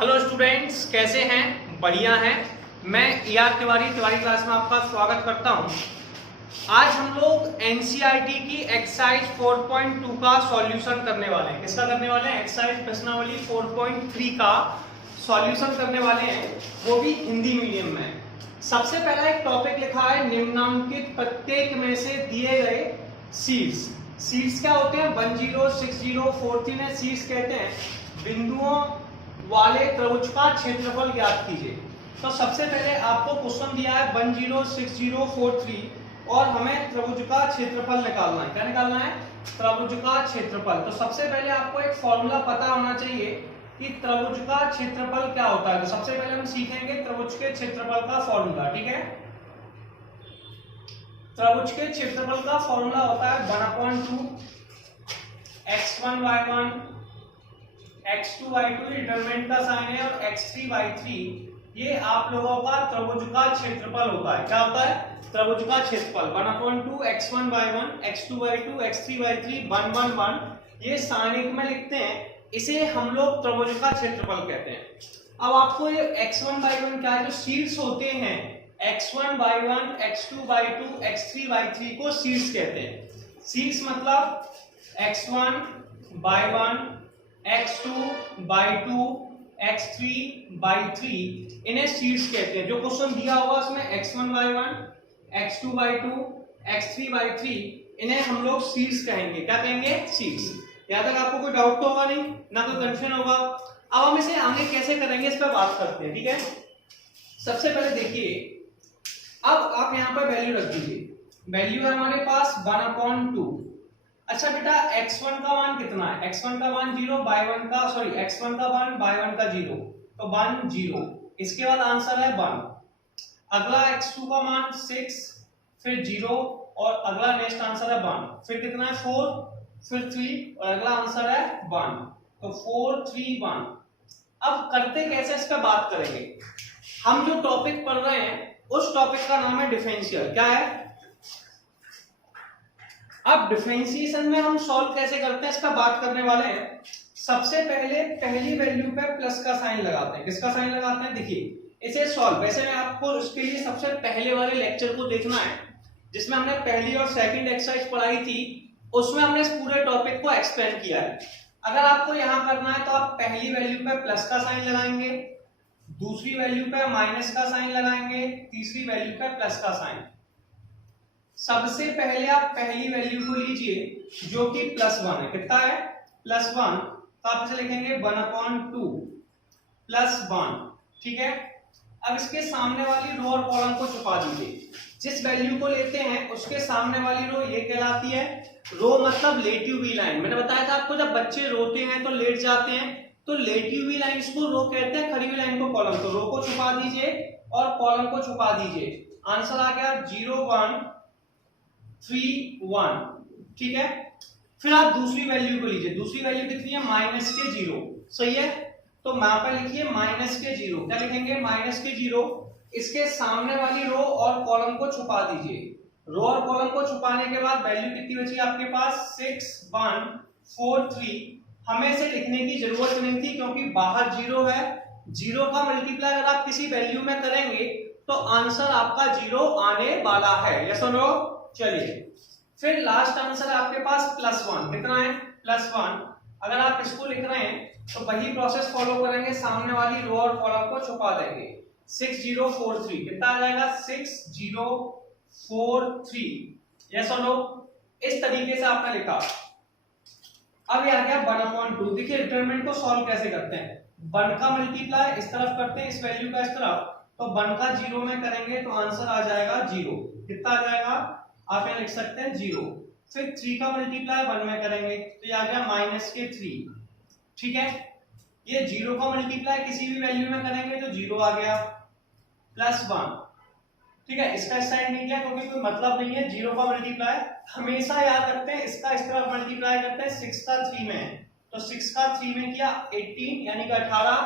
Hello students, कैसे हैं? बढ़िया हैं। मैं तिवारी क्लास में आपका स्वागत करता हूं। आज हम लोग एनसीईआरटी की एक्सरसाइज 4.2 का सॉल्यूशन करने वाले हैं। किसका करने वाले हैं? एक्सरसाइज प्रश्नावली 4.3 का सॉल्यूशन करने वाले हैं, वो भी हिंदी मीडियम में। सबसे पहला एक टॉपिक लिखा है, निम्नांकित प्रत्येक में से दिए गए शीर्ष। शीर्ष क्या होते हैं? 10, 60, 40 शीर्ष कहते हैं बिंदुओं वाले त्रिभुज का क्षेत्रफल ज्ञात कीजिए। तो सबसे पहले आपको क्वेश्चन दिया है 10, 60, 43 और हमें त्रिभुज का क्षेत्रफल निकालना है। क्या निकालना है? त्रिभुज का क्षेत्रफल। तो सबसे पहले आपको एक फॉर्मूला पता होना चाहिए कि त्रिभुज का क्षेत्रफल क्या होता है। तो सबसे पहले हम सीखेंगे त्रिभुज के क्षेत्रफल का फॉर्मूला। ठीक है, त्रिभुज के क्षेत्रफल का फॉर्मूला होता है 1/2 x1 y1 x2 y2 determinant का साइन है, और x3 y3 ये आप लोगों का त्रिभुज का क्षेत्रफल होता है। क्या होता है? त्रिभुज का क्षेत्रफल 1/2 x1 y1 x2 y2 x3 y3 1 1 1 ये सारणिक में लिखते हैं, इसे हम लोग त्रिभुज का क्षेत्रफल कहते हैं। अब आपको ये x1 y1 क्या है? जो शीर्ष होते हैं x1 y1 x2 y2 x3 y3 को शीर्ष कहते हैं। शीर्ष मतलब x1 y1 x2 by2 x3 by3 इन्हें शीर्ष कहते हैं। जो क्वेश्चन दिया होगा उसमें x1 y1 x2 by2 x3 by3 इन्हें हम लोग शीर्ष कहेंगे। क्या कहेंगे? शीर्ष। यहाँ तक आपको कोई डाउट तो होगा नहीं, ना कोई कंफ्यूजन होगा। अब हम इसे आगे कैसे करेंगे इस पर बात करते हैं। ठीक है, सबसे पहले देखिए, अब आप यहाँ पर वैल्यू रख दीजिए। वैल्यू है हमारे पास 1/2। अच्छा बेटा, x1 का मान कितना है? x1 का मान 0, y1 का x1 का 1 y1 का 0, तो 1 0। इसके बाद आंसर है 1। अगला x2 का मान 6, फिर 0, और अगला नेक्स्ट आंसर है 1। फिर कितना है? 4, फिर 3, और अगला आंसर है 1। तो 4 3 1। अब करते कैसे, इस पर बात करेंगे। हम जो टॉपिक पढ़ रहे हैं उस टॉपिक का नाम है डिफरेंशियल। क्या है? अब डिफरेंशिएशन में हम सॉल्व कैसे करते हैं इसका बात करने वाले हैं। सबसे पहले पहली वैल्यू पे प्लस का साइन लगाते हैं। किसका साइन लगाते हैं? देखिए इसे सॉल्व, वैसे मैं आपको इसके लिए सबसे पहले वाले लेक्चर को देखना है जिसमें हमने पहली और सेकंड एक्सरसाइज पढ़ाई थी, उसमें हमने इस पूरे टॉपिक को एक्सप्लेन किया है। अगर आपको यहां करना है तो आप पहली वैल्यू पे प्लस का साइन लगाएंगे, दूसरी वैल्यू पे माइनस का साइन लगाएंगे, तीसरी वैल्यू पे प्लस का साइन। सबसे पहले आप पहली वैल्यू को लीजिए जो कि +1 है। कितना है? +1। तो आप इसे लिखेंगे 1/2 +1। ठीक है, अब इसके सामने वाली रो और कॉलम को छुपा दीजिए। जिस वैल्यू को लेते हैं उसके सामने वाली रो ये कहलाती है रो, मतलब लेटी हुई लाइन। मैंने बताया था आपको, जब बच्चे रोते हैं तो लेट जाते हैं, तो लेटी हुई लाइन को रो कहते हैं, खड़ी हुई लाइन को कॉलम। तो रो को छुपा दीजिए और कॉलम को छुपा दीजिए। आंसर आ गया 0 1 3 1। ठीक है, फिर आप दूसरी वैल्यू को लीजिए। दूसरी वैल्यू कितनी है? -0। सही है, तो यहाँ पे लिखिए -0। क्या लिखेंगे? -0। इसके सामने वाली रो और कॉलम को छुपा दीजिए। रो और कॉलम को छुपाने के बाद वैल्यू कितनी बची आपके पास? 6 1 4 3। हमें इसे लिखने की जरूरत नहीं थी क्योंकि बाहर 0 है। 0 का मल्टीप्लाई अगर आप किसी वैल्यू में करेंगे तो आंसर आपका 0 आने वाला है। यस और नो? चलिए, फिर लास्ट आंसर है आपके पास +1। कितना है? +1। अगर आप इसको लिख रहे हैं तो वही प्रोसेस फॉलो करेंगे, सामने वाली रो और कॉलम को छुपा देंगे। 6 0 4 3 कितना आ जाएगा? 6 0 4 3। यस और नो? इस तरीके से आपने लिखा। अब ये आ गया 1/2। देखिए डिटरमिनेंट को सॉल्व कैसे करते हैं। 1 का मल्टीप्लाई इस तरफ करते हैं, इस वैल्यू का इस तरफ, तो 1 का 0 में करेंगे तो आंसर आ जाएगा 0। कितना आ जाएगा? आप यहाँ लिख सकते हैं 0। फिर 3 का मल्टीप्लाई 1 में करेंगे तो ये आ गया -3। ठीक है, ये 0 का मल्टीप्लाई किसी भी वैल्यू में करेंगे तो 0 आ गया, +1। ठीक है, इसका इस साइड नहीं किया क्योंकि कोई मतलब नहीं है। 0 का मल्टीप्लाई हमेशा याद रखते हैं, इसका इस तरफ मल्टीप्लाई करते हैं। 6 का 3 में, तो 6 का 3 में किया 18 यानी कि 18,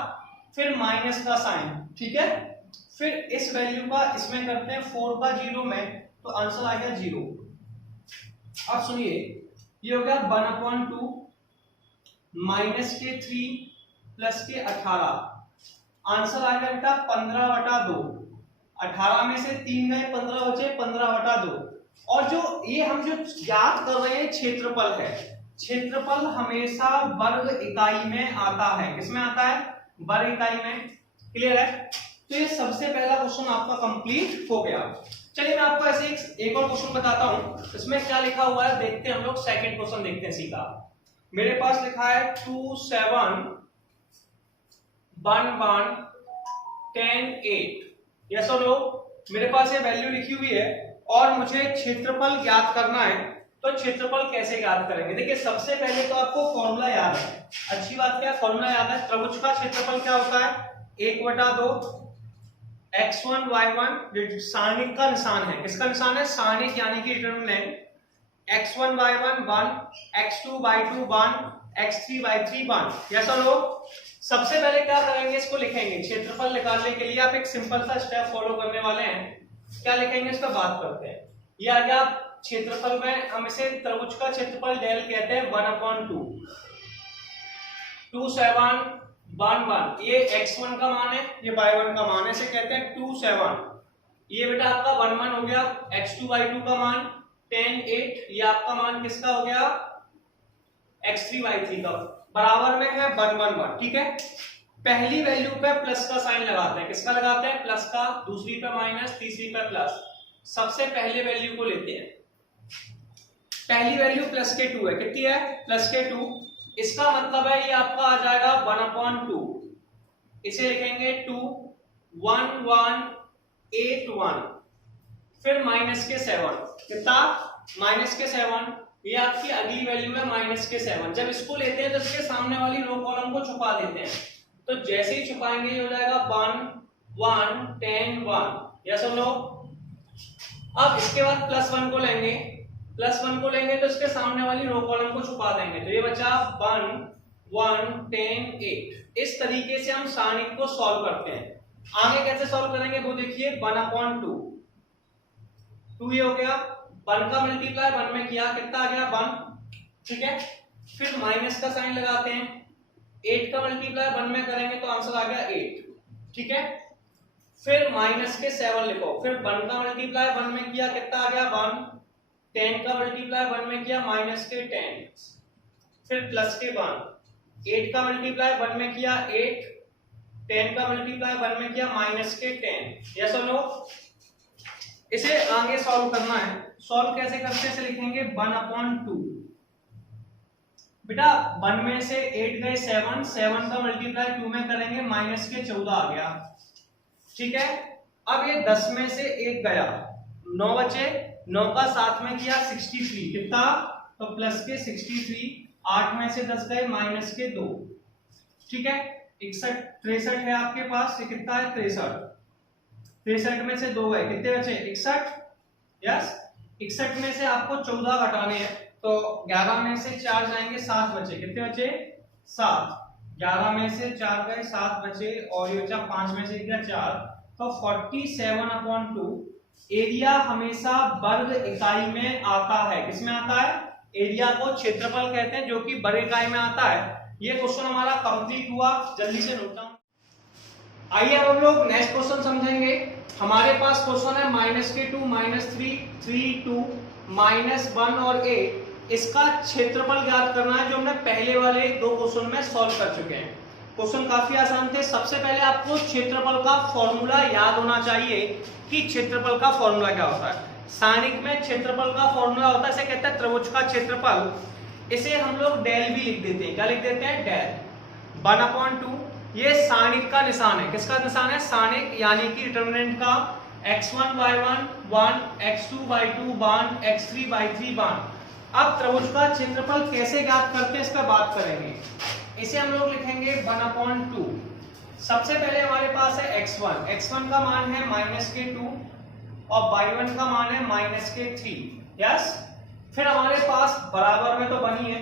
फिर माइनस का साइन। ठीक है, फिर इस वैल्यू का इसमें करते हैं 4 का 0 में, तो आंसर आ गया 0। अब सुनिए, ये हो गया 1/2 -3 + 18। आंसर आ गया बेटा 15/2। 18 में से 3 गए, 15 बचे, 15/2। और जो ये हम जो ज्ञात कर रहे हैं क्षेत्रफल है, क्षेत्रफल हमेशा वर्ग इकाई में आता है। किसमें आता है? वर्ग इकाई में। क्लियर है? तो ये सबसे पहला क्वेश्चन आपका कंप्लीट हो गया। चलिए मैं आपको ऐसे एक और क्वेश्चन बताता हूं, इसमें क्या लिखा हुआ है देखते हैं हम लोग। सेकंड क्वेश्चन देखते हैं सीधा। मेरे पास लिखा है 2 7 1 1 10 8। यस और नो? मेरे पास ये वैल्यू लिखी हुई है और मुझे क्षेत्रफल ज्ञात करना है। तो क्षेत्रफल कैसे ज्ञात करेंगे? देखिए सबसे पहले तो आपको फॉर्मूला याद है। अच्छी बात क्या, फॉर्मूला याद है। त्रिभुज का क्षेत्रफल क्या होता है? 1/2 x1 y1। सारणिक का निशान है। किसका निशान है? सारणिक यानी कि determinant. x1 y1 1, x2 y2 1, x3 y3 1। Yes और नो? सबसे पहले क्या करेंगे, इसको लिखेंगे। क्षेत्रफल निकालने के लिए आप एक सिंपल सा स्टेप फॉलो करने वाले हैं। क्या लिखेंगे इसका बात करते हैं। ये आ गया क्षेत्रफल में, हम इसे त्रिभुज का क्षेत्रफल डेल कहते हैं 1/2। 2 7 1 1, ये x1 का मान है, ये y1 का मान है, इसे कहते हैं 2 7। ये बेटा आपका 1 1 हो गया। x2 y2 का मान 10 8, ये आपका मान किसका हो गया? x3 y3 का। बराबर में है 1 1 1। ठीक है, पहली वैल्यू पे प्लस का साइन लगाते हैं। किसका लगाते हैं? प्लस का। दूसरी पे माइनस, तीसरी पे प्लस। सबसे पहले वैल्यू को लेते हैं। पहली वैल्यू प्लस के 2 है। कितनी है? प्लस के 2। इसका मतलब है ये आपका आ जाएगा 1/2। इसे लिखेंगे 2 1 1 8 1, फिर माइनस के 7। कितना? माइनस के 7। ये आपकी अगली वैल्यू है माइनस के 7। जब इसको लेते हैं तो इसके सामने वाली रो कॉलम को छुपा देते हैं। तो जैसे ही छुपाएंगे ये हो जाएगा 1 1 10 1। यस और नो? अब इसके बाद +1 को लेंगे। +1 को लेंगे तो इसके सामने वाली रो कॉलम को छुपा देंगे। तो ये बचा 1 1 10 8। इस तरीके से हम सारणिक को सॉल्व करते हैं। आगे कैसे सॉल्व करेंगे वो देखिए। 1/2। 2 ये हो गया। 1 का मल्टीप्लाई 1 में किया, कितना आ गया? 1। ठीक है, फिर माइनस का साइन लगाते हैं। 8 का मल्टीप्लाई 1 में करेंगे तो आंसर आ गया 8। ठीक है, फिर माइनस के 7 लिखो। फिर 1 का मल्टीप्लाई 1 में किया, कितना आ गया? 1। 10 का मल्टीप्लाई 1 में किया, माइनस के 10। फिर प्लस के 1। 8 का मल्टीप्लाई 1 में किया 8। 10 का मल्टीप्लाई 1 में किया, माइनस के 10। यस और नो? इसे आगे सॉल्व करना है। सॉल्व कैसे करते हैं इसे लिखेंगे 1/2। बेटा 1 में से 8 गए 7, 7 का मल्टीप्लाई 2 में करेंगे, माइनस के 14 आ गया। ठीक है, अब ये 10 में से 1 गया, 9 बचे। 9 का 7 में किया 63। कितना? तो प्लस के 63। 8 में से 10 गए, माइनस के 2। ठीक है, 61 63 है आपके पास। ये कितना है? 63। 63 में से 2 गए, कितने बचे? 61। यस, 61 में से आपको 14 घटाने हैं। तो 11 में से 4 जाएंगे, 7 बचे। कितने बचे? 7। 11 में से 4 गए, 7 बचे। और ये बचा 5 में से गया 4। तो 47/2। एरिया हमेशा वर्ग इकाई में आता है। किसमें आता है? एरिया को क्षेत्रफल कहते हैं, जो कि वर्ग इकाई में आता है। ये क्वेश्चन हमारा कंप्लीट हुआ। जल्दी से नोट डाउन। आइए अब हम लोग नेक्स्ट क्वेश्चन समझेंगे। हमारे पास क्वेश्चन है -2 -3 3 2 -1 और 8। इसका क्षेत्रफल ज्ञात करना है, जो हमने पहले वाले 2 क्वेश्चन में सॉल्व कर चुके हैं। क्वेश्चन काफी आसान थे। सबसे पहले आपको क्षेत्रफल का फॉर्मूला याद होना चाहिए कि क्षेत्रफल का फॉर्मूला क्या होता है। सारणिक में क्षेत्रफल का फॉर्मूला होता है, इसे कहते हैं त्रिभुज का क्षेत्रफल। इसे हम लोग डेल भी लिख देते हैं। क्या लिख देते हैं? डेल। 1/2 ये सारणिक का निशान है। किसका निशान है? सारणिक यानी कि डिटरमिनेंट का। x1 y1 1, x2 y2 1, x3 y3 1। अब त्रिभुज का क्षेत्रफल कैसे ज्ञात करते हैं इसका बात करेंगे। इसे हम लोग लिखेंगे 1/2। सबसे पहले हमारे पास है x1। x1 का मान है -2 और y1 का मान है -3। यस, फिर हमारे पास बराबर में तो बनी है।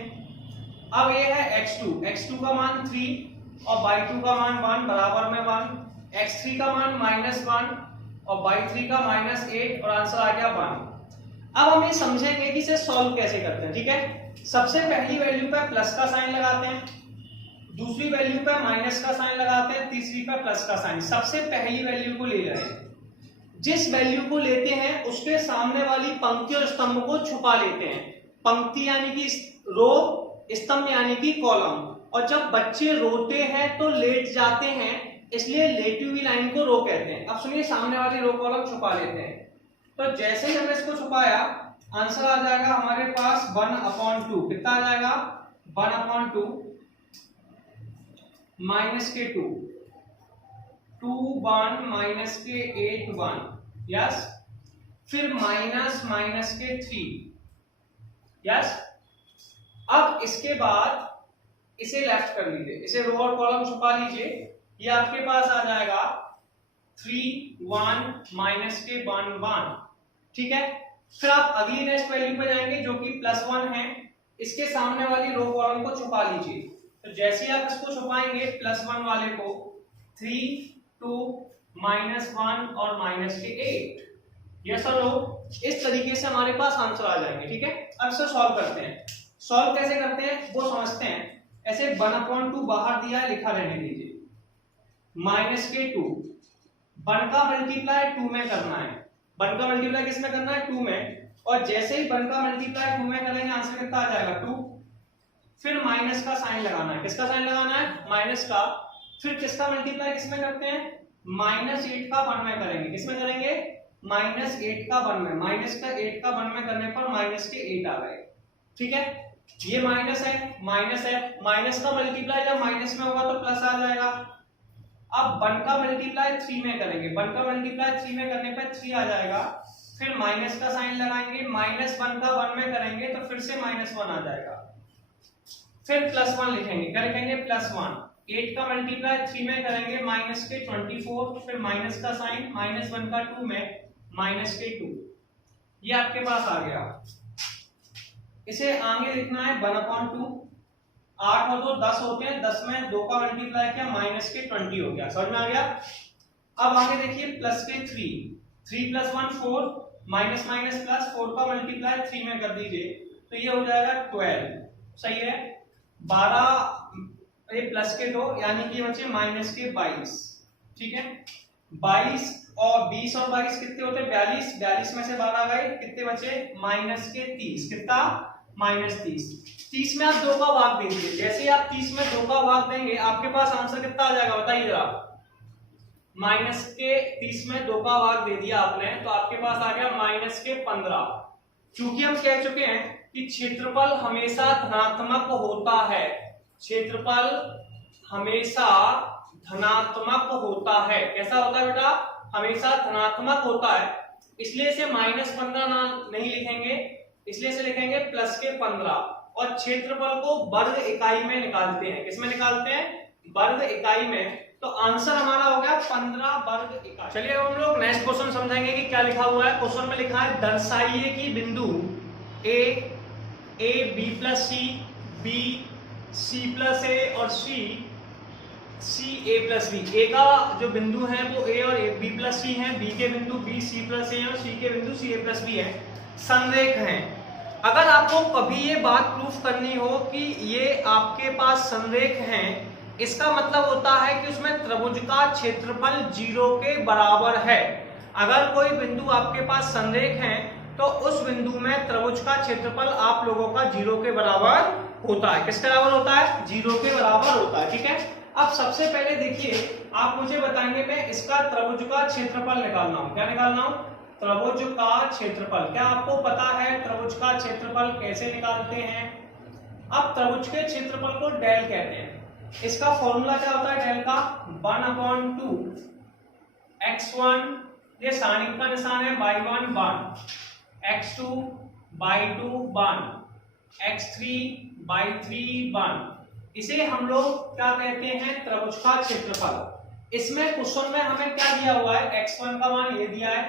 अब ये है x2। x2 का मान 3 और y2 का मान 1, बराबर में 1। x3 का मान -1 और y3 का -8 और आंसर आ गया 1। अब हम ये समझेंगे कि इसे सॉल्व कैसे करते हैं। ठीक है, सबसे पहली वैल्यू पे प्लस का साइन लगाते हैं, दूसरी वैल्यू पे माइनस का साइन लगाते हैं, तीसरी पे प्लस का साइन। सबसे पहली वैल्यू को ले रहे हैं, जिस वैल्यू को लेते हैं उसके सामने वाली पंक्ति और स्तंभ को छुपा लेते हैं। पंक्ति यानी कि रो, स्तंभ यानी कि कॉलम। और जब बच्चे रोते हैं तो लेट जाते हैं, इसलिए लेटी हुई लाइन को रो कहते हैं। अब सुनिए, सामने वाली रो कॉलम छुपा लेते हैं। तो जैसे ही हमने इसको छुपाया, आंसर आ जाएगा हमारे पास 1/2। कितना आ जाएगा? 1/2 माइनस के 2, 2 1 माइनस के 8 1, यस। फिर माइनस माइनस के 3, यस। अब इसके बाद इसे लेफ्ट कर लीजिए, इसे रो और कॉलम छुपा लीजिए। ये आपके पास आ जाएगा 3 1 माइनस के 1 1, ठीक है। फिर आप अगली नेक्स्ट वैल्यू पे जाएंगे जो कि +1 है। इसके सामने वाली रो कॉलम को छुपा लीजिए। तो जैसे ही आप इसको छुपाएंगे +1 वाले को, 3 2 -1 और माइनस के 8, यस और नो। इस तरीके से हमारे पास आंसर आ जाएंगे, ठीक है। अब इसे सॉल्व करते हैं। सॉल्व कैसे करते हैं वो समझते हैं। ऐसे 1/2 बाहर दिया है, लिखा रहने दीजिए। माइनस के 2, 1 का मल्टीप्लाई 2 में करना है। 1 का मल्टीप्लाई किस में करना है? 2 में। और जैसे ही 1 का मल्टीप्लाई 2 में करेंगे, आंसर कितना आ जाएगा? 2। फिर माइनस का साइन लगाना है। किसका साइन लगाना है? माइनस का। फिर किसका मल्टीप्लाई किसमें करते हैं? -8 का 1 में करेंगे। किसमें करेंगे? -8 का 1 में। माइनस का 8 का 1 में करने पर माइनस के 8 आ गए, ठीक है। ये माइनस है, माइनस है, माइनस का मल्टीप्लाई जब माइनस में होगा तो प्लस आ जाएगा। अब 1 का मल्टीप्लाई 3 में करेंगे। 1 का मल्टीप्लाई 3 में करने पर 3 आ जाएगा। फिर माइनस का साइन लगाएंगे, -1 का 1 में करेंगे तो फिर से -1 आ जाएगा। फिर +1 लिखेंगे। क्या लिखेंगे? +1। 8 का मल्टीप्लाई 3 में करेंगे, माइनस के 24। फिर माइनस का साइन, -1 का 2 में, माइनस के 2। ये आपके पास आ गया। इसे आगे लिखना है 1/2। 8 और 2 10 होते हैं, 10 में 2 का मल्टीप्लाई किया, माइनस के 20 हो गया। समझ में आ गया? अब आगे देखिए प्लस के 3, 3 + 1 4, माइनस माइनस प्लस, 4 का मल्टीप्लाई 3 में कर दीजिए तो ये हो जाएगा 12, सही है। 12 ये प्लस के 2 यानी कि बचे माइनस के 22, ठीक है। 22 और 20 और 22 कितने होते हैं? 42। 42 में से 12 गए, कितने बचे? माइनस के 30। कितना? -30। 30 में आप 2 का भाग दीजिए। जैसे ही आप 30 में 2 का भाग देंगे, आपके पास आंसर कितना आ जाएगा बताइए जरा। माइनस के 30 में 2 का भाग दे दिया आपने, तो आपके पास आ गया माइनस के 15। क्योंकि हम कह चुके हैं कि क्षेत्रफल हमेशा धनात्मक होता है, क्षेत्रफल हमेशा धनात्मक होता है। कैसा होता है बेटा? हमेशा धनात्मक होता है। इसलिए इसे -15 नहीं लिखेंगे, इसलिए इसे लिखेंगे प्लस के 15। और क्षेत्रफल को वर्ग इकाई में निकालते हैं। किसमें निकालते हैं? वर्ग इकाई में। तो आंसर हमारा हो गया 15 वर्ग इकाई। चलिए हम लोग नेक्स्ट क्वेश्चन समझेंगे कि क्या लिखा हुआ है। क्वेश्चन में लिखा है दर्शाइए कि बिंदु A B plus C, B C plus A और सी ए प्लस बी। ए का जो बिंदु है वो ए और बी प्लस सी है, बी के बिंदु बी सी प्लस ए और सी के बिंदु सी ए प्लस बी है, संरेख हैं। अगर आपको कभी ये बात प्रूफ करनी हो कि ये आपके पास संरेख हैं, इसका मतलब होता है कि उसमें त्रिभुज का क्षेत्रफल 0 के बराबर है। अगर कोई बिंदु आपके पास संरेख है तो उस बिंदु में त्रिभुज का क्षेत्रफल आप लोगों का 0 के बराबर होता है। किसके बराबर होता है? 0 के बराबर होता है, ठीक है। अब सबसे पहले देखिए, आप मुझे बताएंगे मैं इसका त्रिभुज का क्षेत्रफल निकालना हूं। क्या निकालना हूं? त्रिभुज का क्षेत्रफल। क्या आपको पता है त्रिभुज का क्षेत्रफल कैसे निकालते हैं? अब त्रिभुज के क्षेत्रफल को डेल कहते हैं। इसका फॉर्मूला क्या होता है डेल का? 1/2 x1, ये साइन का निशान है, y1 1, x2 by2 1, x3 by3 1। इसे हम लोग क्या कहते हैं? त्रिभुज का क्षेत्रफल। इसमें क्वेश्चन में हमें क्या दिया हुआ है? x1 का मान ये दिया है,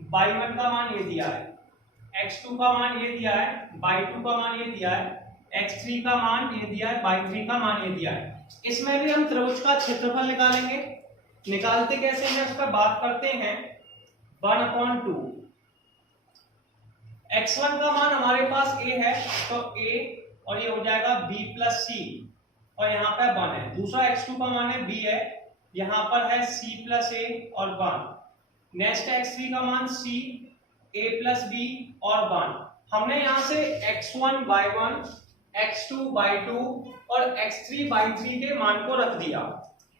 y1 का मान ये दिया है, x2 का मान ये दिया है, y2 का मान ये दिया है, x3 का मान ये दिया है, y3 का मान ये दिया है। इसमें भी हम त्रिभुज का क्षेत्रफल निकालेंगे। निकालते कैसे हैं उस पर बात करते हैं। 1/2 x1 का मान हमारे पास a है तो a, और ये हो जाएगा b प्लस सी, और यहाँ पे 1 है। दूसरा x2 का मान है b है, यहाँ पर है c प्लस ए और 1। नेक्स्ट x3 का मान c a प्लस b और 1। हमने यहाँ से x1 by 1, x2 by 2 और x3 by 3 के मान को रख दिया।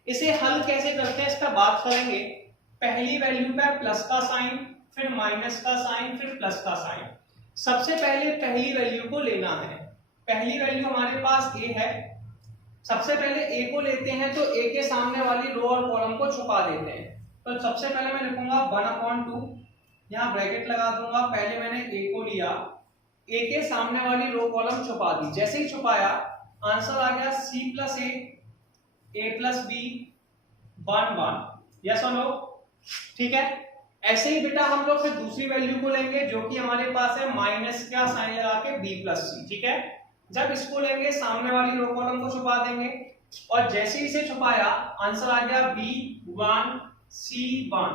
इसे हल कैसे करते हैं इसका बात करेंगे। पहली वैल्यू पे प्लस का साइन, फिर माइनस का साइन, फिर प्लस का साइन। सबसे पहले पहली वैल्यू को लेना है। पहली वैल्यू हमारे पास a है। सबसे पहले a को लेते हैं तो a के सामने वाली रो और कॉलम को छुपा देते हैं। तो सबसे पहले मैं लिखूंगा 1/2, यहाँ ब्रैकेट लगा दूंगा। पहले मैंने a को लिया, a के सामने वाली रो कॉलम छुपा दी। जैसे ही छुपाया आंसर आ गया c plus a plus b 1 1। Yes और नो? ठीक है। ऐसे ही बेटा हम लोग फिर दूसरी वैल्यू को लेंगे जो कि हमारे पास है माइनस का साइन लगा के b प्लस सी। ठीक है। जब इसको लेंगे सामने वाली रो कॉलम को छुपा देंगे और जैसे ही इसे छुपाया आंसर आ गया b1 c1।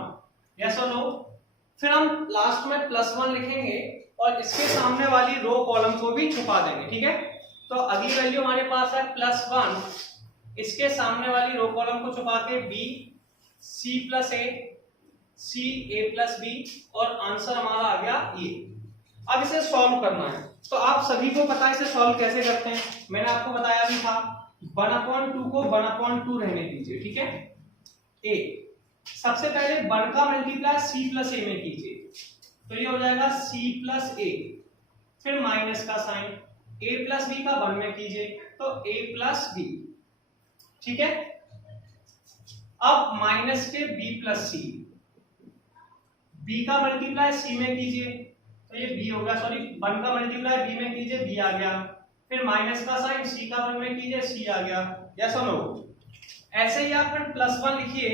यस और नो? फिर हम लास्ट में +1 लिखेंगे और इसके सामने वाली रो कॉलम को भी छुपा देंगे। ठीक है। तो अगली वैल्यू हमारे पास है +1, इसके सामने वाली रो कॉलम को छुपा के b c plus a c a plus b और आंसर हमारा आ गया ये। अब इसे सॉल्व करना है। तो आप सभी को पता है इसे सॉल्व कैसे करते हैं, मैंने आपको बताया भी था। 1/2 को 1/2 रहने दीजिए। ठीक है। a सबसे पहले 1 का मल्टीप्लाई c प्लस a में कीजिए तो ये हो जाएगा c प्लस a, फिर माइनस का साइन a प्लस b का 1 में कीजिए तो a प्लस b। ठीक है। अब माइनस के b प्लस c, b का मल्टीप्लाई c में कीजिए तो ये b होगा, सॉरी 1 का मल्टीप्लाई b में कीजिए b आ गया, फिर माइनस का साइन c का 1 में कीजिए c आ गया। यस और नो? ऐसे ही आप फिर +1 लिखिए,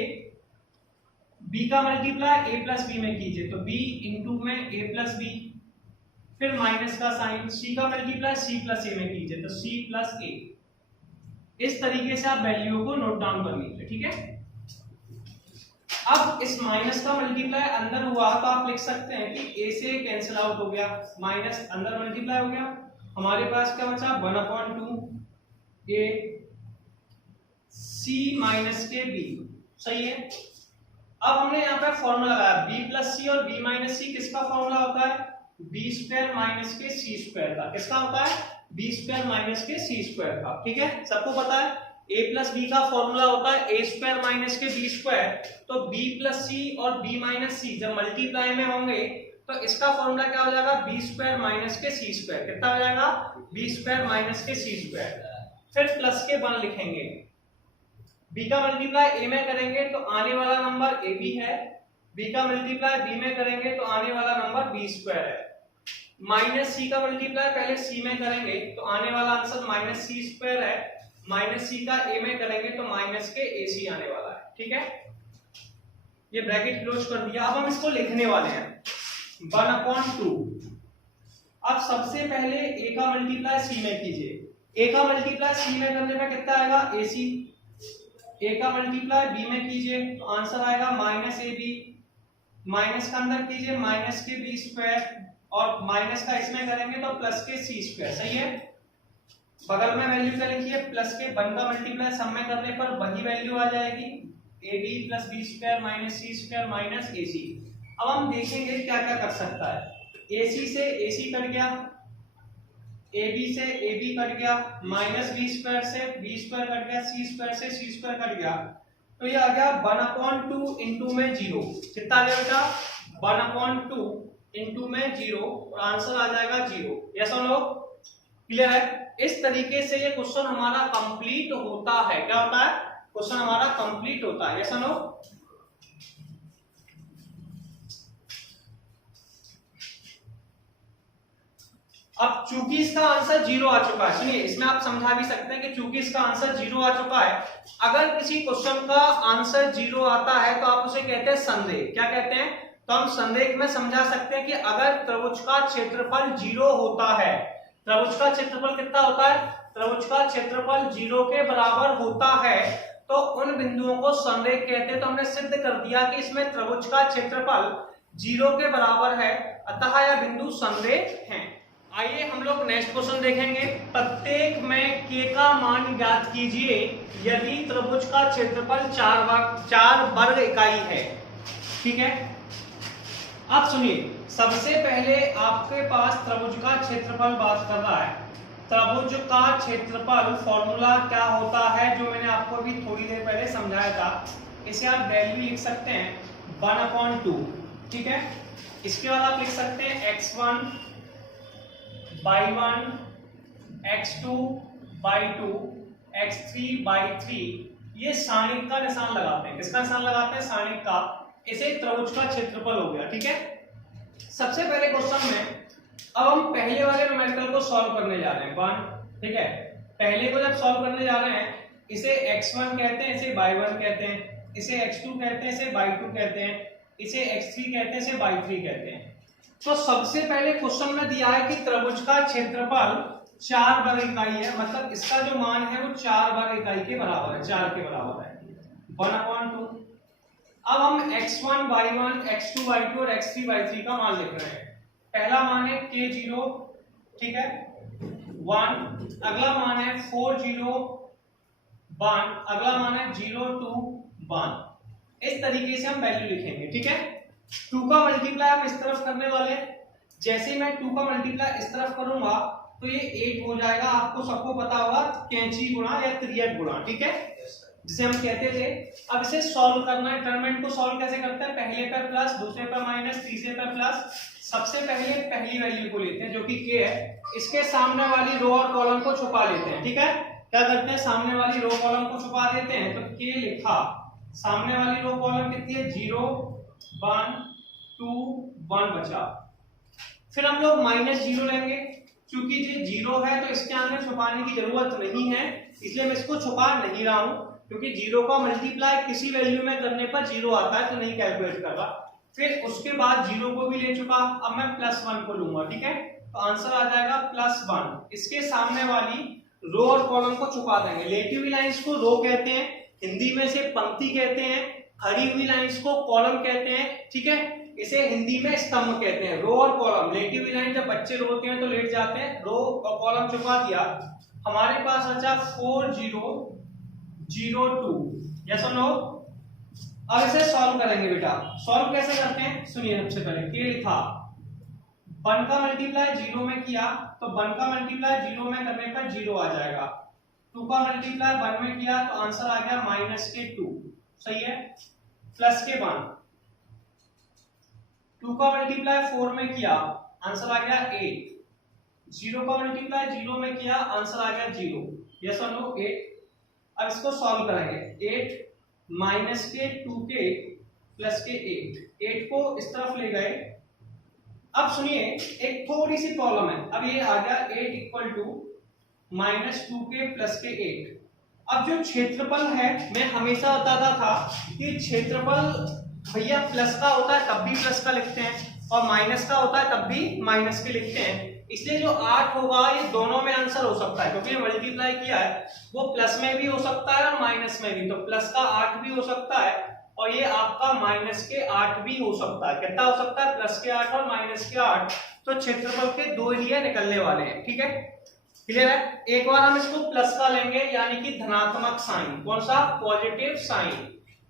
b का मल्टीप्लाई a प्लस b में कीजिए तो b इंटू में a प्लस b, फिर माइनस का साइन c का मल्टीप्लाई c प्लस a में कीजिए तो c प्लस a। इस तरीके से आप वैल्यू को नोट डाउन कर लीजिए। ठीक है। अब इस माइनस का मल्टीप्लाई अंदर हुआ तो आप लिख सकते हैं कि a से कैंसिल आउट हो गया, माइनस अंदर मल्टीप्लाई हो गया, हमारे पास क्या बचा 1/2 a c माइनस के b। सही है। अब हमने यहाँ पे फॉर्मूला लगाया b प्लस सी और b माइनस सी। किसका फॉर्मूला होता है? b स्क्वायर माइनस के c स्क्वायर का। किसका होता है? b स्क्वायर माइनस के c स्क्वायर का। ठीक है। सबको पता है a प्लस b का फॉर्मूला होता है a स्क्वायर माइनस के b स्क्वायर। तो b प्लस c और b माइनस c जब मल्टीप्लाई में होंगे तो इसका फॉर्मूला क्या हो जाएगा? b स्क्वायर माइनस के c स्क्वायर। कितना हो जाएगा? b स्क्वायर माइनस के c स्क्वायर। फिर प्लस के 1 लिखेंगे, b का मल्टीप्लाई a में करेंगे तो आने वाला नंबर ab है, b का मल्टीप्लाई b में करेंगे तो आने वाला नंबर b स्क्वायर है, माइनस c का मल्टीप्लाई पहले c में करेंगे तो आने वाला आंसर माइनस c स्क्वायर है, माइनस c का a में करेंगे तो माइनस के ac आने वाला है। ठीक है। ये ब्रैकेट क्लोज कर दिया। अब हम इसको लिखने वाले हैं 1/2। अब सबसे पहले a का मल्टीप्लाई c में कीजिए, a का मल्टीप्लाई c में करने पे कितना आएगा? ac। a का मल्टीप्लाई b में कीजिए तो आंसर आएगा माइनस ab, माइनस का अंदर कीजिए माइनस के b स्क्वायर और माइनस का इसमें करेंगे तो प्लस के c स्क्वायर। सही है। बगल में वैल्यू क्या लिखिए? प्लस के 1 का मल्टीप्लाई सब में करने पर वही वैल्यू आ जाएगी ab plus b square minus c square minus ac। अब हम देखेंगे क्या क्या कर सकता है। ac से ac कट गया, ab से ab कट गया, माइनस b स्क्वायर से b स्क्वायर कट गया, c स्क्वायर से c स्क्वायर कट गया तो ये आ गया 1/2 इंटू में 0। कितना आ गया बेटा? 1/2 इंटू में 0 और आंसर आ जाएगा 0। यस और नो? क्लियर है। इस तरीके से ये क्वेश्चन हमारा कंप्लीट होता है। क्या होता है? क्वेश्चन हमारा कंप्लीट होता है। यस और नो? अब चूंकि इसका आंसर 0 आ चुका है, सुनिए इसमें आप समझा भी सकते हैं कि चूंकि इसका आंसर 0 आ चुका है, अगर किसी क्वेश्चन का आंसर 0 आता है तो आप उसे कहते हैं संदेह। क्या कहते हैं? तो हम संदेह में समझा सकते हैं कि अगर त्रिभुज का क्षेत्रफल 0 होता है, त्रिभुज का क्षेत्रफल कितना होता है? त्रिभुज का क्षेत्रफल 0 के बराबर होता है तो उन बिंदुओं को संरेख कहते हैं। तो हमने सिद्ध कर दिया कि इसमें त्रिभुज का क्षेत्रफल 0 के बराबर है, अतः यह बिंदु संरेख है। आइए हम लोग नेक्स्ट क्वेश्चन देखेंगे। प्रत्येक में k का मान ज्ञात कीजिए यदि त्रिभुज का क्षेत्रफल 4 वर्ग इकाई है। ठीक है, अब सुनिए, सबसे पहले आपके पास त्रिभुज का क्षेत्रफल बात कर रहा है। त्रिभुज का क्षेत्रफल फॉर्मूला क्या होता है, जो मैंने आपको अभी थोड़ी देर पहले समझाया था। इसे आप वैल्यू लिख सकते हैं 1/2। ठीक है, इसके बाद आप लिख सकते हैं x1 y1 x2 y2 x3 ये सारणिक का निशान लगाते हैं। किसका निशान लगाते हैं? सारणिक का। इसे त्रिभुज का क्षेत्रफल हो गया। ठीक है, सबसे पहले क्वेश्चन में अब हम पहले वाले न्यूमेरिकल को सॉल्व करने जा रहे हैं 1। ठीक है, पहले को जब सॉल्व करने जा रहे हैं, इसे x1 कहते हैं, इसे y1 कहते हैं, इसे x2 कहते हैं, इसे y2 कहते हैं, इसे x3 कहते हैं, इसे y3 कहते हैं। तो सबसे पहले क्वेश्चन में दिया है कि त्रिभुज का क्षेत्रफल 4 वर्ग इकाई है, मतलब इसका जो मान है वो 4 वर्ग इकाई के बराबर है, 4 के बराबर है 1/2। अब हम x1 y1 x2 y2 और x3 y3 का मान लिख रहे हैं। पहला मान है k0, ठीक है 1, अगला मान है 40 1, अगला मान है 02 1। इस तरीके से हम वैल्यू लिखेंगे। ठीक है, 2 का मल्टीप्लाई हम इस तरफ करने वाले हैं। जैसे ही मैं 2 का मल्टीप्लाई इस तरफ करूंगा तो ये 8 हो जाएगा। आपको सबको पता होगा कैंची गुणा या त्रियक गुणा। ठीक है, जिसे हम कहते थे। अब इसे सॉल्व करना है। टर्मेंट को सॉल्व कैसे करते हैं? पहले पर प्लस, दूसरे पर माइनस, तीसरे पर प्लस। सबसे पहले पहली वैल्यू को लेते हैं जो कि k है, इसके सामने वाली रो और कॉलम को छुपा लेते हैं। ठीक है, क्या करते हैं? सामने वाली रो कॉलम को छुपा देते हैं। तो k लिखा, सामने वाली रो कॉलम कितनी है? 0 1 2 1 बचा। फिर हम लोग -0 लेंगे, क्योंकि ये 0 है तो इसके आगे छुपाने की जरूरत नहीं है, इसलिए मैं इसको छुपा नहीं रहा हूं। क्योंकि 0 का मल्टीप्लाई किसी वैल्यू में करने पर 0 आता है, तो नहीं कैलकुलेट कर रहा। फिर उसके बाद 0 को भी ले चुका, अब मैं +1 को लूंगा। ठीक है, तो आंसर आ जाएगा +1। इसके सामने वाली रो और कॉलम को छुपा देंगे। लेटी हुई लाइंस को रो कहते हैं, हिंदी में इसे पंक्ति कहते हैं। खड़ी हुई लाइंस को कॉलम कहते हैं। ठीक है, इसे हिंदी में स्तंभ कहते हैं। रो और कॉलम, लेटी हुई लाइन जब बच्चे रोते हैं तो लेट जाते हैं, रो और कॉलम छुपा दिया। हमारे पास बचा 4002। यस और नो? अब इसे सॉल्व करेंगे बेटा। सॉल्व कैसे करते हैं सुनिए। सबसे पहले k लिखा, 1 का मल्टीप्लाई 0 में किया तो 1 का मल्टीप्लाई 0 में करने पर 0 आ जाएगा। 2 का मल्टीप्लाई 1 में किया तो आंसर आ गया -2। सही है, प्लस के 1। 2 का मल्टीप्लाई 4 में किया, आंसर आ गया 8। 0 का मल्टीप्लाई 0 में किया, आंसर आ गया 0। यस और नो? 8। अब इसको सॉल्व करेंगे। 8 माइनस के 2k प्लस के 8 को इस तरफ ले गए। अब सुनिए, एक थोड़ी सी प्रॉब्लम है। अब ये आ गया 8 इक्वल टू -2k प्लस के 8। अब जो क्षेत्रफल है, मैं हमेशा बताता था कि क्षेत्रफल भैया प्लस का होता है तब भी प्लस का लिखते हैं, और माइनस का होता है तब भी माइनस के लिखते हैं। इसलिए जो 8 होगा ये दोनों में आंसर हो सकता है, क्योंकि मल्टीप्लाई किया है। वो प्लस में भी हो सकता है और माइनस में भी। तो प्लस का 8 भी हो सकता है और ये आपका माइनस के 8 भी हो सकता है। कितना हो सकता है? प्लस के 8 और माइनस के 8। तो क्षेत्रफल के 2 एरिया निकलने वाले हैं। ठीक है, क्लियर है? एक बार हम इसको प्लस का लेंगे, यानी कि धनात्मक साइन। कौन सा? पॉजिटिव साइन,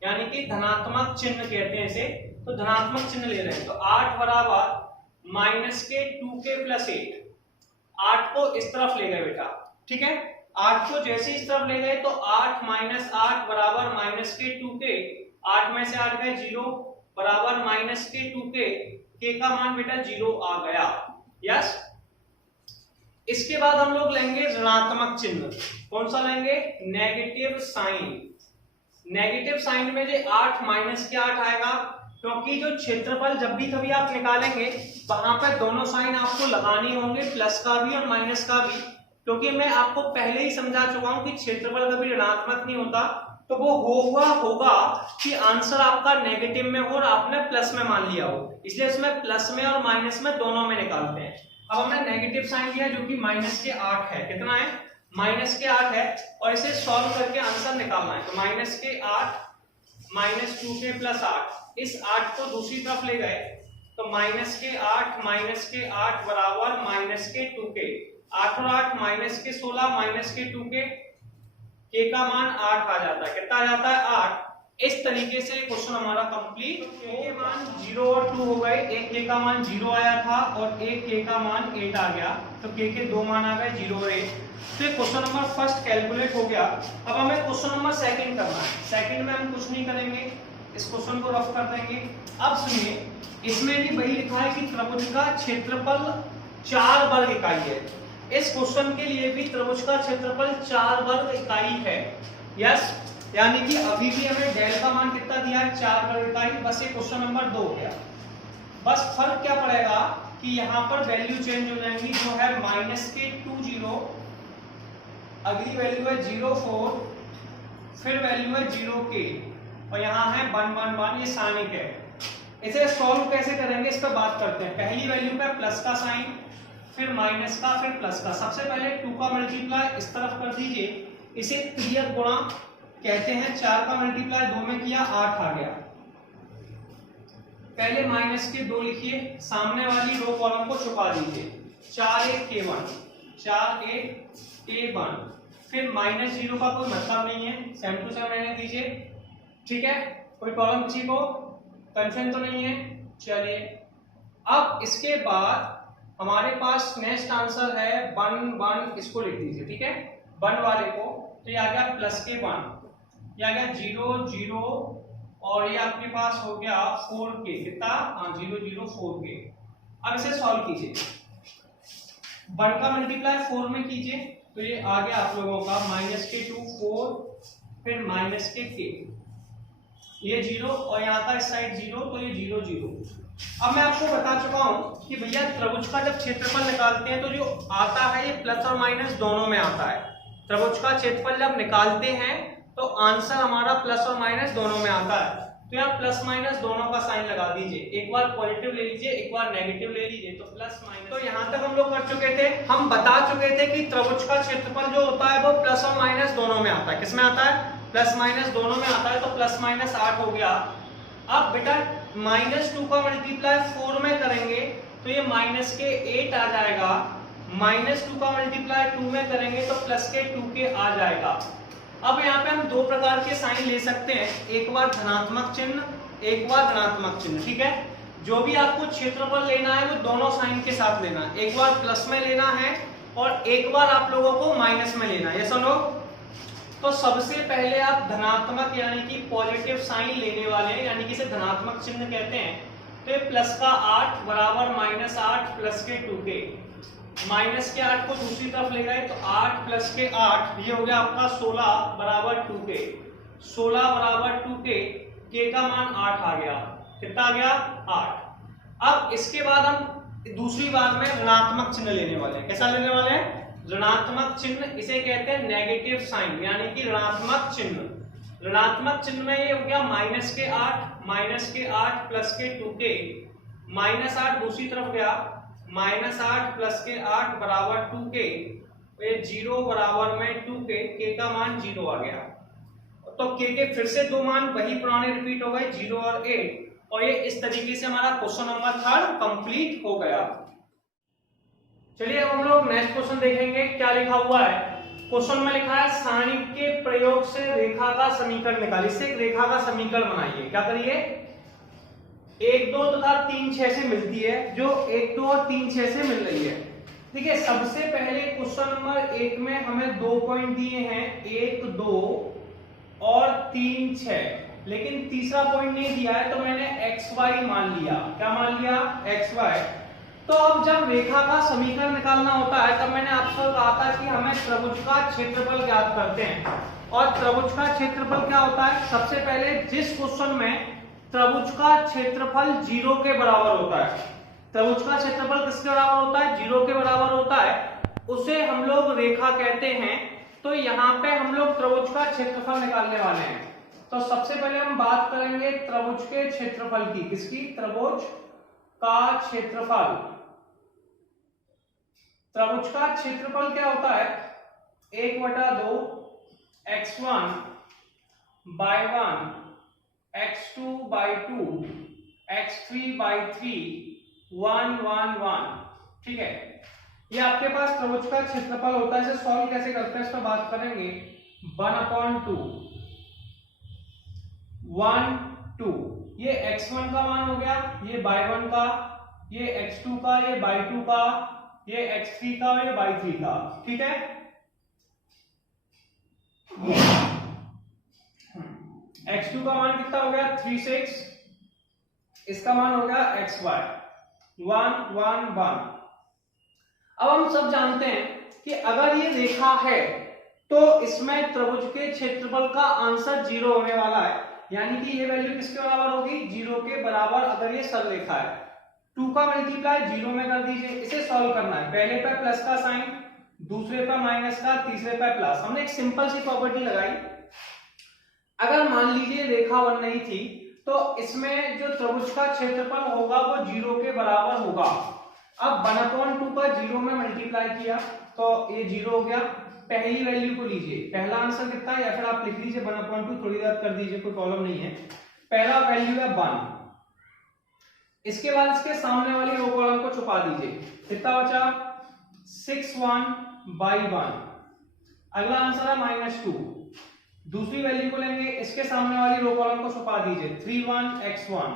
यानी कि धनात्मक चिन्ह कहते हैं इसे। तो धनात्मक चिन्ह ले रहे हैं, तो 8 बराबर -2k प्लस 8। 8 को इस तरफ ले गए बेटा। ठीक है, 8 को जैसे इस तरफ ले गए तो 8 - 8 बराबर -2k। 8 में से 8 गए 0 बराबर -2k। k का मान बेटा 0 आ गया। यस, इसके बाद हम लोग लेंगे ऋणात्मक चिन्ह। कौन सा लेंगे? Negative sign. नेगेटिव साइन में जो 8 -8 आएगा, क्योंकि जो क्षेत्रफल जब भी कभी आप निकालेंगे वहां पर दोनों साइन आपको लगानी होंगे, प्लस का भी और माइनस का भी। क्योंकि मैं आपको पहले ही समझा चुका हूं कि क्षेत्रफल कभी ऋणात्मक नहीं होता, तो वो होगा कि आंसर आपका नेगेटिव में हो और आपने प्लस में मान लिया हो, इसलिए इसमें प्लस में और माइनस में दोनों में निकालते हैं। अब हमने नेगेटिव साइन लिया जो कि -8 है। कितना है? -8 है, और इसे सॉल्व करके आंसर निकालना है। तो -8 -2k प्लस 8। इस 8 को दूसरी तरफ ले गए तो -8 बराबर -2k, 8 और 8 -16 -2k, k का मान 8 आ जाता है। कितना आ जाता है? 8। इस तरीके से क्वेश्चन हमारा कंप्लीट। k के मान 0 और 2 हो गए, एक k का मान 0 आया था और एक k का मान 8 आ गया, तो k के दो मान आ गए 0 और 8। तो क्वेश्चन नंबर फर्स्ट कैलकुलेट हो गया। अब हमें क्वेश्चन नंबर सेकंड करना है। सेकंड में हम कुछ नहीं करेंगे, इस क्वेश्चन को रफ कर देंगे। अब सुनिए, इसमें भी वही लिखा है कि त्रिभुज का क्षेत्रफल 4 वर्ग इकाई है। इस क्वेश्चन के लिए भी त्रिभुज का क्षेत्रफल 4 वर्ग इकाई है। यस, यानी कि अभी भी हमें डेल का मान कितना दिया है? 4 वर्ग इकाई। बस ये क्वेश्चन नंबर 2 हो गया। बस फर्क क्या पड़ेगा कि यहाँ पर वैल्यू चेंज हो जाएंगी, जो है -20, अगली वैल्यू है 04, फिर वैल्यू है 0k और यहाँ है 1 ये साइनिक है। इसे सॉल्व कैसे करेंगे इस पर बात करते हैं। पहली वैल्यू पे प्लस का साइन, फिर माइनस का, फिर प्लस का। सबसे पहले 2 का मल्टीप्लाई इस तरफ कर दीजिए, इसे क्रियक गुणा कहते हैं। 4 का मल्टीप्लाई 2 में किया, 8 आ गया। पहले माइनस के 2 लिखिए, सामने वाली रो कॉलम को छुपा दीजिए। 4 1 k1, 4 1 k1, फिर -0 का कोई मतलब नहीं है, सेम टू सेम रहने दीजिए। ठीक है, कोई प्रॉब्लम किसी को? कंफ्यूजन तो नहीं है? चलिए, अब इसके बाद हमारे पास नेक्स्ट आंसर है 1 1, इसको लिख दीजिए। ठीक है, 1 वाले को, तो ये आ गया +k1, ये आ गया 0 0 और ये आपके पास हो गया 4k। कितना? हाँ, 0 0 4k। अब इसे सॉल्व कीजिए। 1 का मल्टीप्लाई 4 में कीजिए, तो ये आ गया आप लोगों का -k2 4, फिर -k, ये 0 और यहाँ था इस साइड 0, तो ये 0 0। अब मैं आपको बता चुका हूं कि भैया त्रिभुज का जब क्षेत्रफल निकालते हैं तो जो आता है ये प्लस और माइनस दोनों में आता है। त्रिभुज का क्षेत्रफल जब निकालते हैं तो आंसर हमारा प्लस और माइनस दोनों में आता है। तो यहाँ प्लस माइनस दोनों का साइन लगा दीजिए, एक बार पॉजिटिव ले लीजिए, एक बार नेगेटिव ले लीजिए, तो प्लस माइनस। तो यहाँ तक हम लोग कर चुके थे, हम बता चुके थे कि त्रिभुज का क्षेत्रफल जो होता है वो प्लस और माइनस दोनों में आता है। किसमें आता है? प्लस माइनस दोनों में आता है। तो प्लस माइनस 8 हो गया। अब बेटा -2 का मल्टीप्लाई 4 में करेंगे तो ये -8 आ जाएगा। -2 का मल्टीप्लाई 2 में करेंगे तो +2k आ जाएगा। अब यहाँ पे हम दो प्रकार के साइन ले सकते हैं, एक बार धनात्मक चिन्ह, एक बार ऋणात्मक चिन्ह। ठीक है, जो भी आपको क्षेत्रफल लेना है वो दोनों साइन के साथ लेना है, एक बार प्लस में लेना है और एक बार आप लोगों को माइनस में लेना है। ये सुनो, तो सबसे पहले आप धनात्मक यानी कि पॉजिटिव साइन लेने वाले हैं, यानी कि इसे धनात्मक चिन्ह कहते हैं। तो ये प्लस का 8 बराबर -8 प्लस के 2k, माइनस के 8 को दूसरी तरफ ले गए तो 8 प्लस के 8, ये हो गया आपका 16 बराबर 2k, 16 बराबर 2k, k का मान 8 आ गया। कितना आ गया? 8। अब इसके बाद हम दूसरी बार में ऋणात्मक चिन्ह लेने वाले हैं। कैसा लेने वाले हैं? ऋणात्मक चिन्ह, इसे कहते हैं नेगेटिव साइन, यानी कि ऋणात्मक चिन्ह। ऋणात्मक चिन्ह में ये हो गया -8 प्लस के 2k, -8 दूसरी तरफ गया, -8 प्लस के 8 बराबर 2k, ये 0 बराबर में 2k, k का मान 0 आ गया। तो k के फिर से दो मान वही पुराने रिपीट हो गए, 0 और 8, और ये इस तरीके से हमारा क्वेश्चन नंबर 3 कंप्लीट हो गया। चलिए अब हम लोग नेक्स्ट क्वेश्चन देखेंगे। क्या लिखा हुआ है क्वेश्चन में? लिखा है सारणिक के प्रयोग से रेखा का समीकरण निकालिए। इससे एक रेखा का समीकरण बनाइए। क्या करिए? 1 2 तथा 3 6 से मिलती है, जो 1 2 और 3 6 से मिल रही है। देखिए, सबसे पहले क्वेश्चन नंबर 1 में हमें 2 पॉइंट दिए हैं, 1 2 और 3 6, लेकिन तीसरा पॉइंट नहीं दिया है, तो मैंने xy मान लिया। क्या मान लिया? xy। तो अब जब रेखा का समीकरण निकालना होता है तब मैंने आपसे कहा था कि हमें त्रिभुज का क्षेत्रफल ज्ञात करते हैं। और त्रिभुज का क्षेत्रफल क्या होता है? सबसे पहले जिस क्वेश्चन में त्रिभुज का क्षेत्रफल 0 के बराबर होता है, त्रिभुज का क्षेत्रफल किसके बराबर होता है? 0 के बराबर होता है, उसे हम लोग रेखा कहते हैं। तो यहाँ पे हम लोग त्रिभुज का क्षेत्रफल निकालने वाले हैं। तो सबसे पहले हम बात करेंगे त्रिभुज के क्षेत्रफल की। किसकी? त्रिभुज का क्षेत्रफल। त्रिभुज का क्षेत्रफल क्या होता है? 1/2 x1/1 x2/2 x3/3 1 1 1। ठीक है, ये आपके पास त्रिभुज का क्षेत्रफल होता है। इसे सॉल्व कैसे करते हैं इस पर बात करेंगे। 1/2 1 2, ये x1 का मान हो गया, ये y1 का, ये x2 का, ये y2 का, ये x3 का और ये y3 का। ठीक है, x2 का मान कितना हो गया 3 6, इसका मान हो गया xy 1 1 1। अब हम सब जानते हैं कि अगर ये रेखा है तो इसमें त्रिभुज के क्षेत्रफल का आंसर 0 होने वाला है, यानी कि ये वैल्यू किसके बराबर होगी 0 के बराबर। अगर ये सरल रेखा है 2 का मल्टीप्लाई 0 में कर दीजिए। इसे सॉल्व करना है, पहले पे प्लस का साइन, दूसरे पे माइनस का, तीसरे पे प्लस। हमने एक सिंपल सी प्रॉपर्टी लगाई, अगर मान लीजिए रेखा बन रही थी तो इसमें जो त्रिभुज का क्षेत्रफल होगा वो 0 के बराबर होगा। अब 1/2 का 0 में मल्टीप्लाई किया तो ये 0 हो गया। पहली वैल्यू को लीजिए, पहला आंसर कितना है, या फिर आप लिख लीजिए 1/2, थोड़ी देर कर दीजिए, कोई प्रॉब्लम नहीं है। पहला वैल्यू है 1। इसके बाद इसके सामने वाली रो कॉलम को छुपा दीजिए, कितना बचा 6 1/1। अगला आंसर है -2। दूसरी वैल्यू को लेंगे, इसके सामने वाली रो कॉलम को छुपा दीजिए 3 1 x1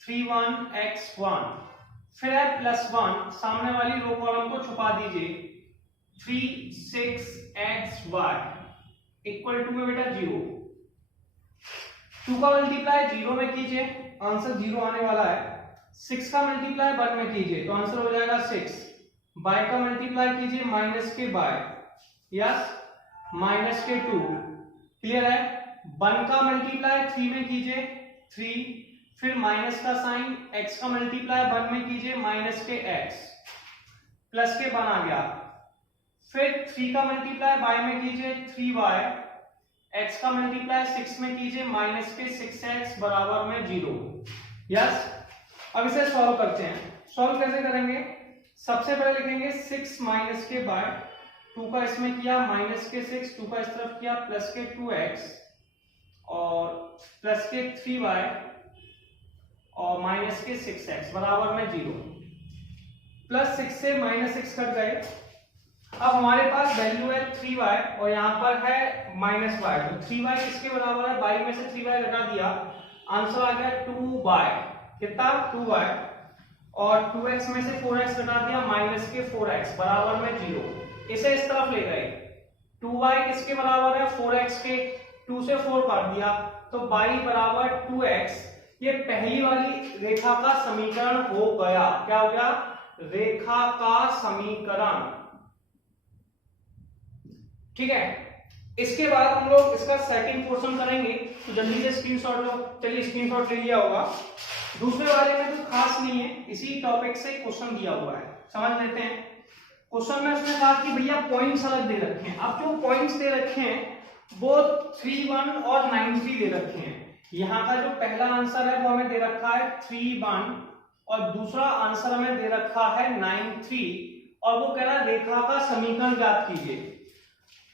3 1 x1। फिर है +1, सामने वाली रो कॉलम को छुपा दीजिए 3 6 xy इक्वल टू में बेटा 0। 2 का मल्टीप्लाई 0 में कीजिए, आंसर 0 आने वाला है। 6 का मल्टीप्लाई 1 में कीजिए तो आंसर हो जाएगा 6। बाय का मल्टीप्लाई कीजिए माइनस के बाय, यस -2। क्लियर है। 1 का मल्टीप्लाई 3 में कीजिए 3, फिर माइनस का साइन, x का मल्टीप्लाई 1 में कीजिए -x, प्लस के 1 आ गया। फिर 3 का मल्टीप्लाई y में कीजिए 3y, x का मल्टीप्लाई 6 में कीजिए -6x बराबर में 0। यस, अब इसे सॉल्व करते हैं। सॉल्व कैसे करेंगे, सबसे पहले लिखेंगे 6 माइनस के बाय 2 का इसमें किया -6, 2 का इस तरफ किया प्लस के 2x और प्लस के 3y और -6x बराबर में 0। +6 से -6 कट गए। अब हमारे पास वैल्यू है 3y और यहाँ पर है -y, तो 3y किसके बराबर है, y में से 3y घटा दिया, आंसर आ गया 2y। कितना 2y, और 2x में से 4x घटा दिया -4x बराबर में 0। इसे इस तरफ ले गए, 2y किसके बराबर है 4x के, 2 से 4 काट दिया तो y बराबर 2x। ये पहली वाली रेखा का समीकरण हो गया। क्या हो गया, रेखा का समीकरण। ठीक है, इसके बाद हम लोग इसका सेकंड पोर्शन करेंगे, तो जल्दी से स्क्रीनशॉट लो। चलिए स्क्रीनशॉट ले लिया होगा। दूसरे वाले में कुछ खास नहीं है, इसी टॉपिक से क्वेश्चन दिया हुआ है, समझ लेते हैं। क्वेश्चन में उसने कहा कि भैया पॉइंट्स अलग दे रखे हैं। अब जो पॉइंट्स दे रखे हैं वो 3 1 और 9 3 दे रखे हैं। यहाँ का जो पहला आंसर है वो हमें दे रखा है 3 1 और दूसरा आंसर हमें दे रखा है 9 3, और वो कह रहा है रेखा का समीकरण ज्ञात कीजिए।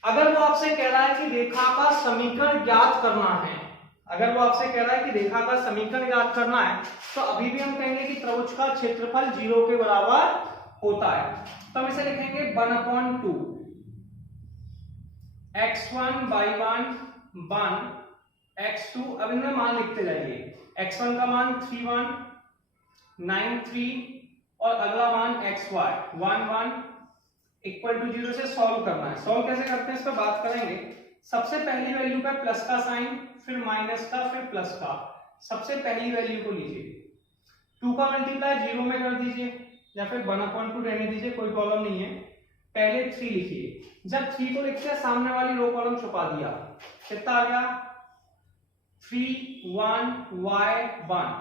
अगर वो आपसे कह रहा है कि रेखा का समीकरण ज्ञात करना है, अगर वो आपसे कह रहा है कि रेखा का समीकरण ज्ञात करना है, तो अभी भी हम कहेंगे कि त्रिभुज का क्षेत्रफल 0 के बराबर होता है। तो हम इसे लिखेंगे 1/2 x1 y1 1 x2। अब इनमें मान लिखते जाइए, x1 का मान 3 1 9 3 और अगला मान xy 1 1 इक्वल टू 0 से सॉल्व करना है। सॉल्व कैसे करते हैं इस पर बात करेंगे। सबसे पहली वैल्यू का प्लस का साइन, फिर माइनस का, फिर प्लस का। सबसे पहली वैल्यू को लीजिए, 2 का मल्टीप्लाई 0 में कर दीजिए या फिर 1/2 रहने दीजिए, कोई प्रॉब्लम नहीं है। पहले 3 लिखिए, जब 3 को लिखते हैं सामने वाली रो कॉलम छुपा दिया, कितना आ गया 3 1 y 1,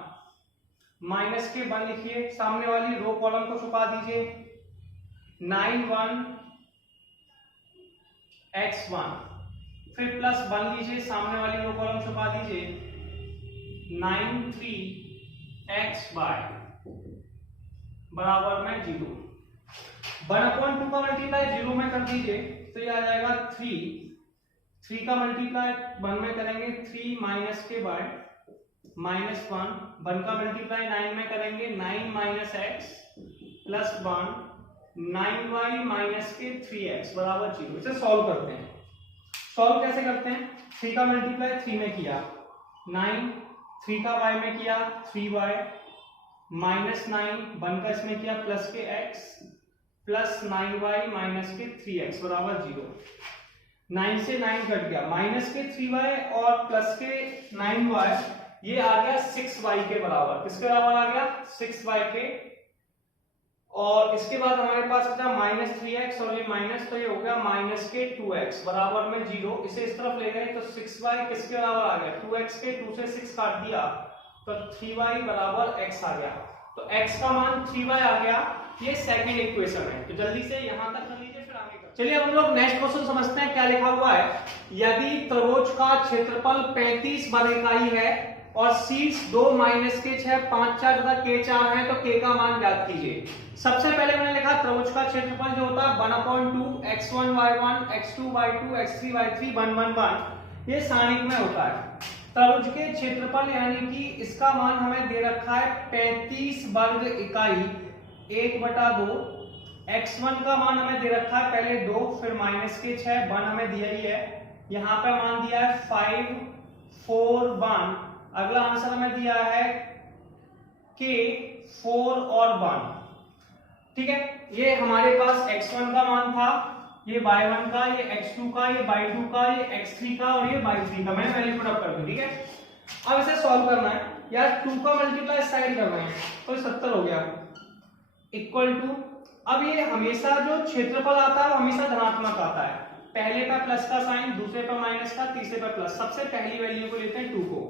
माइनस के 1 लिखिए, सामने वाली रो कॉलम को छुपा दीजिए 9 1 x1, फिर प्लस 1 लीजिए, सामने वाली रो कॉलम छुपा दीजिए 9 3 xy बराबर में 0। 1/2 का मल्टीप्लाई 0 में कर दीजिए तो ये आ जाएगा 3 का मल्टीप्लाई 1 में करेंगे 3 माइनस के बाय -1, 1 का मल्टीप्लाई 9 में करेंगे, 9 minus x plus 1, 9y minus के 3x बराबर 0। इसे सॉल्व करते हैं। सॉल्व कैसे करते हैं? 3 का मल्टीप्लाई 3 में किया 9, 3 का y में किया 3y, -9, 1 का इसमें किया प्लस के x प्लस 9y माइनस के 3x बराबर 0। 9 से 9 कट गया, माइनस के 3y और प्लस के 9y, ये आ गया 6y के बराबर। किसके बराबर आ गया? 6y के। और इसके बाद हमारे पास बचा -3x और ये माइनस, तो ये हो गया माइनस के 2x बराबर में 0। इसे इस तरफ ले गए तो 6y किसके बराबर आ गया? 2x के। 2 से 6 काट दिया तो 3y बराबर x आ गया। तो x का मान 3y आ गया। ये सेकंड इक्वेशन है। तो जल्दी से यहां तक कर लीजिए, फिर आगे कर। चलिए अब हम लोग नेक्स्ट क्वेश्चन समझते हैं। क्या लिखा हुआ है? यदि त्रिभुज का क्षेत्रफल 35 वर्ग इकाई है और शीर्ष 2 माइनस के 6, 5, 4 तथा k 4 है, तो k का मान ज्ञात कीजिए। सबसे पहले मैंने लिखा त्रिभुज का क्षेत्रफल जो होता है 1/2 x1 y1 x2 y2 x3 y3 1 1 1, ये सारणिक में होता है। त्रिभुज के क्षेत्रफल यानी कि इसका मान हमें दे रखा है 35 वर्ग इकाई 1/2। x1 का मान हमें दे रखा है पहले 2, फिर माइनस के 6, 1 हमें दिया ही है। यहाँ पे मान दिया है 5 4 1। अगला आंसर हमें दिया है k 4 और 1। ठीक है, ये हमारे पास x1 का मान था, ये y1 का, ये x2 का, ये y2 का, ये x3 का और ये y3 का। मैंने वैल्यू पुट अप कर दी। ठीक है, अब इसे सॉल्व करना है यार। 2 का मल्टीप्लाई साइड कर रहे हैं तो 70 हो गया इक्वल टू। अब ये हमेशा जो क्षेत्रफल आता है वो हमेशा धनात्मक आता है। पहले पे प्लस का साइन, दूसरे पे माइनस का, तीसरे पे प्लस। सबसे पहली वैल्यू को लेते हैं 2 को,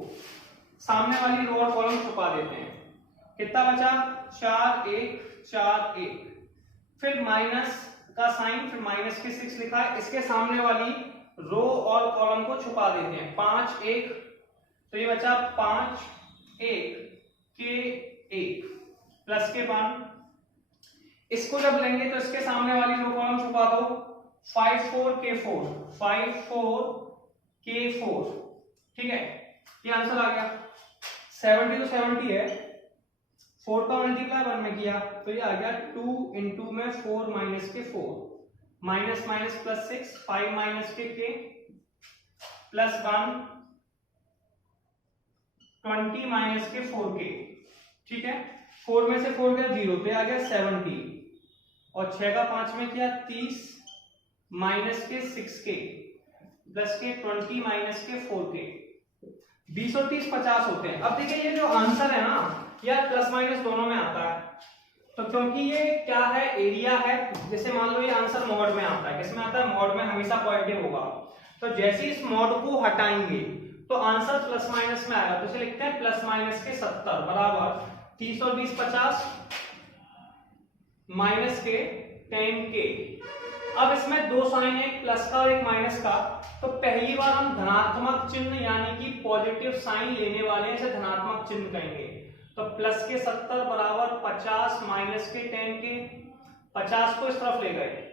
सामने वाली रो और कॉलम छुपा देते हैं। कितना बचा? 4 1 4 1, फिर माइनस का साइन, फिर माइनस के 6 लिखा है। इसके सामने वाली रो और कॉलम को छुपा देते हैं। 5 1, तो ये बचा 5 1 के 1 प्लस के 1। इसको जब लेंगे तो इसके सामने वाली रो कॉलम छुपा दो। 5 4 के 4, 5 4 के 4। ठीक है, ये आंसर आ गया। 70 तो 70 है, 4 का मल्टीप्लाई 1 में किया तो ये आ गया 2 इंटू में 4 माइनस के 4, माइनस माइनस प्लस 6, 5 माइनस के प्लस 1, 20 माइनस के 4 के। ठीक है, 4 में से 4 गया 0, तो आ गया 70 और 6 का 5 में किया 30 माइनस के 6 के प्लस के 20 माइनस के 4 के। 20 और 30 50 होते हैं। अब देखिए ये जो आंसर है ना, यह प्लस माइनस दोनों में आता है। तो क्योंकि ये क्या है, एरिया है, जैसे मान लो ये आंसर मॉड में आता है। किसमें आता है? मॉड में हमेशा पॉजिटिव होगा। तो जैसे इस मॉड को हटाएंगे तो आंसर प्लस माइनस में आएगा। तो इसे लिखते हैं प्लस माइनस के 70 बराबर 30 और 20 50 माइनस के 10 के। अब इसमें दो साइन है, एक प्लस का और एक माइनस का। तो पहली बार हम धनात्मक चिन्ह यानी कि पॉजिटिव साइन लेने वाले हैं, इसे धनात्मक चिन्ह कहेंगे। तो प्लस के 70 बराबर 50 माइनस के 10 के। 50 को इस तरफ ले गए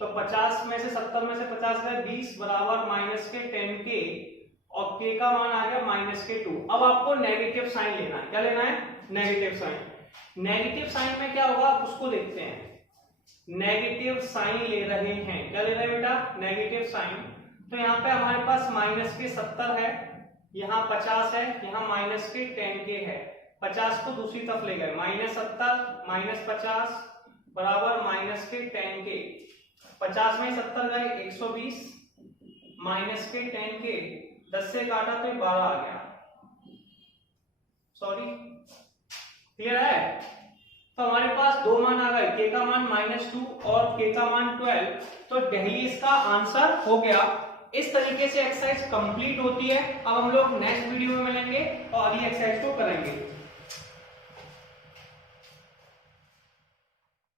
तो 50 में से 70 में से 50 गए, 20 बराबर माइनस के 10 के और के का मान आ गया माइनस के 2। अब आपको नेगेटिव साइन लेना है। क्या लेना है? Negative sign. नेगेटिव साइन में क्या होगा उसको देखते हैं। नेगेटिव साइन ले रहे हैं, क्या ले रहे हैं बेटा? Negative sign. तो यहाँ पे हमारे पास माइनस के 70 है, यहाँ 50 है, यहाँ माइनस के 10 के है। 50 को दूसरी तरफ ले गए, माइनस 70 माइनस 50 बराबर माइनस के 10 के। 50 में 70 गए 120 माइनस के 10 के। 10 से काटा तो 12 आ गया। सॉरी, क्लियर है? तो हमारे पास दो मान आ गए, के का मान -2 और के का मान 12। तो यही इसका आंसर हो गया। इस तरीके से एक्सरसाइज कंप्लीट होती है। अब हम लोग नेक्स्ट वीडियो में मिलेंगे और अगली एक्सरसाइज को करेंगे।